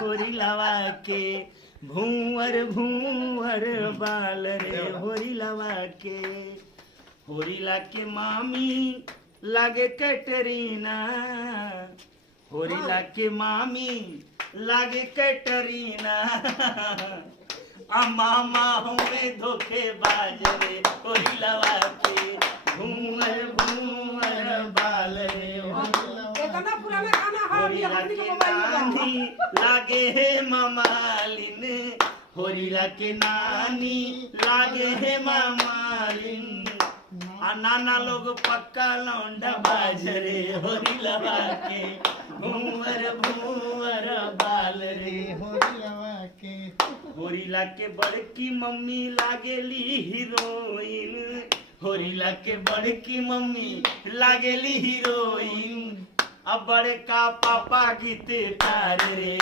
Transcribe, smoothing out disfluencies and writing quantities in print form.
होरी लवा के भूंवर भूंवर बाल रे होरी लवा के होरीला के मामी लागे कैटरीना होरीला के मामी लागे कैटरीना मामा हमें धोखेबाज रे होरीलवा के भूंवर भूंवर बाल रे इतना पुराना गाना है होरीला के नानी लागे हे ममालिन होरीला के नानी लागे हे ममालिन नाना लोग पक्का लौंडा बाजरे होरीलवा के भूंवर भूंवर बाल रे होरीलवा के होरीला के बड़की मम्मी लागेली हीरोइन होरीला के बड़की मम्मी लागेली हीरोइन अब बड़का पापा गीत कार रे